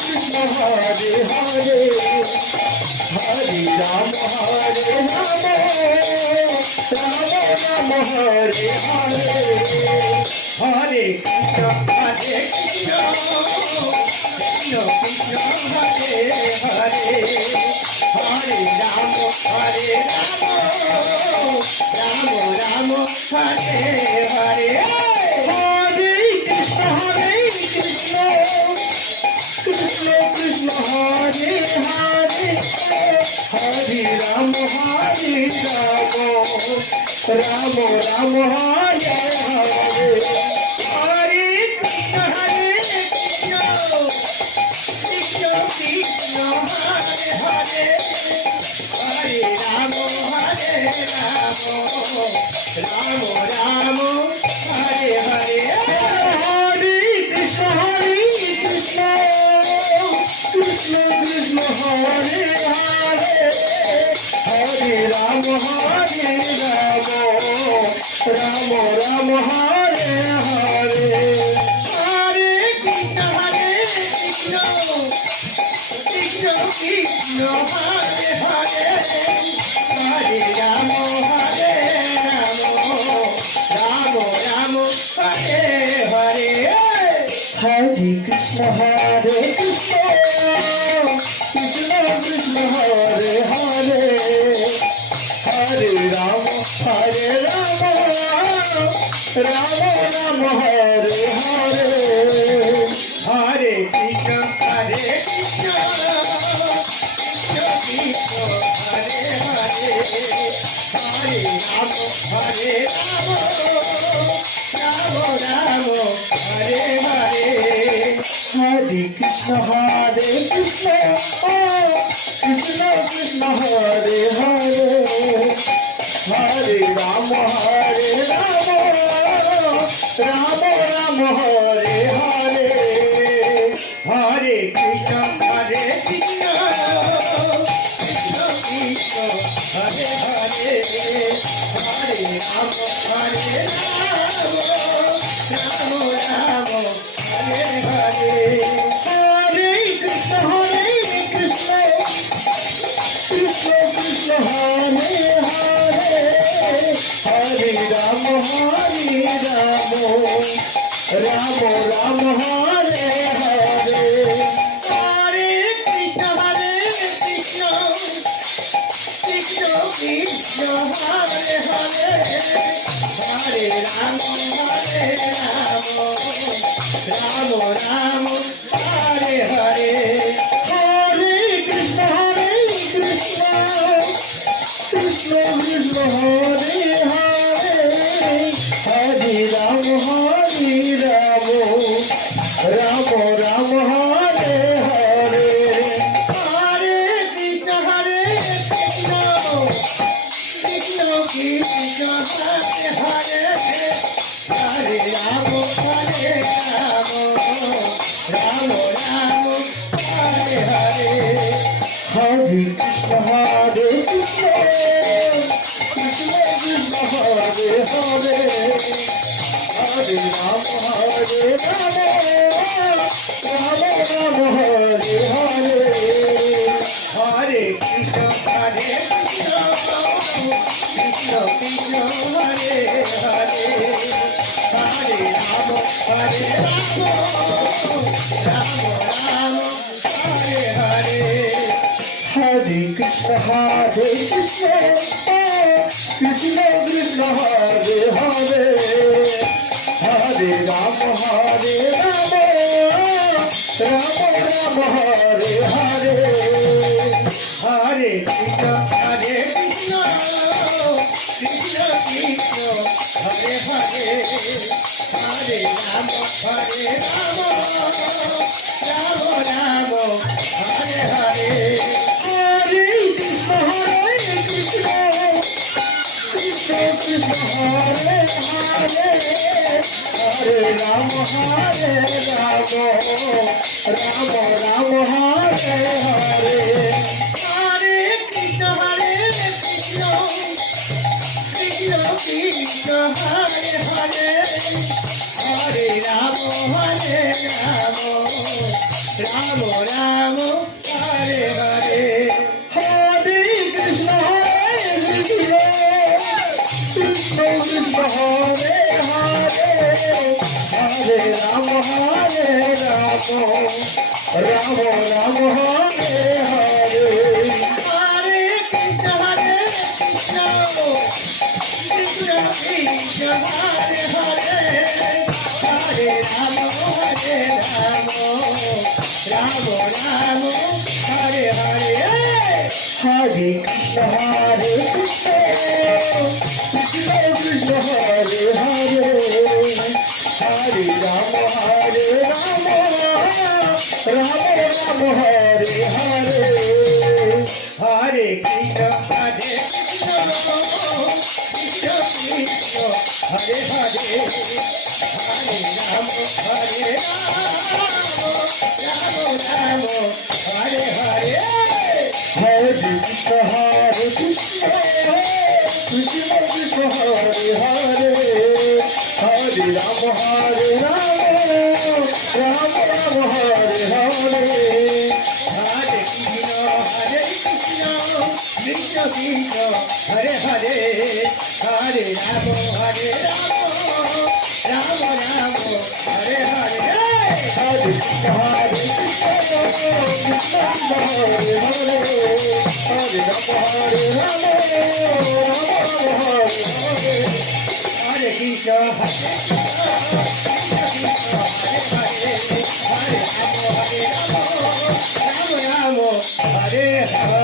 Krishna Hare Hare Hare Rama Rama Hare Hare Hare Krishna Krishna Krishna Hare Hare Hare Rama Rama Hare Hare Hare Krishna Krishna Krishna Hare Hare Hare Rama Rama Hare Hare Hare Krishna Krishna Krishna Krishna Hare Hare Hare Rama Rama Hare Hare Hare Krishna Krishna Krishna Krishna Hare Hare Hare Rama Rama Hare Hare Hare Krishna Krishna Krishna Krishna Hare Hare Hare Rama Rama Hare Hare Hare Krishna Krishna Krishna Krishna Hare Hare Hare Rama Rama Hare Hare Hare Krishna Krishna Krishna Krishna Hare Hare Hare Rama Rama Hare Hare Hare Krishna Krishna Krishna Krishna Hare Hare Hare Rama Rama Hare Hare Hare Krishna Krishna Krishna Krishna Hare Hare Hare Rama Rama Hare Hare Hare Krishna Krishna Krishna Krishna Hare Hare Hare Rama Rama Hare Hare Hare Krishna Krishna Krishna Krishna Hare Hare Hare Rama Rama Hare Hare Hare Krishna Krishna Krishna Krishna Hare Hare Hare Rama Rama Hare Hare Hare Krishna Krishna Krishna Krishna Hare Hare Hare Rama Rama Hare Hare Hare Krishna Krishna Krishna Krishna Hare Hare Hare Rama Rama Hare Hare Hare Krishna Krishna Krishna Krishna Hare Hare Hare Rama Rama Hare Hare Hare Krishna Krishna Krishna Krishna Hare Hare Hare Rama Rama Hare Hare Hare Krishna Krishna Krishna Krishna Hare Hare Hare Rama Rama Hare Hare Hare Krishna Krishna Krishna Krishna Hare Hare Hare Rama Rama Hare Hare Hare Krishna Krishna Krishna Krishna Hare Hare Hare Rama Ramo Ramo Hare Hare Hare Krishna Krishna Krishna Hare Hare Hare Ramo Ramo Ramo Hare Hare Hare Krishna Krishna Krishna Krishna Hare Hare Hare Ramo Ramo Ramo Hare Hare Hare Krishna Krishna Krishna Hare Hare Hare Ramo Ramo Ramo Hare Hare Hare Krishna Krishna Krishna Krishna Hare Hare Hare Ramo Ramo Ramo Hare Hare Hare Krishna Krishna Krishna Hare Hare Hare Ramo Ramo Ramo Hare Hare Hare Krishna Krishna Krishna Hare Hare Hare Ramo Ramo Ramo Hare Hare Hare Krishna Krishna Hare Hare Hare Ramo Ramo Hare Hare Hare Krishna Hare Ramo Ramo Hare Hare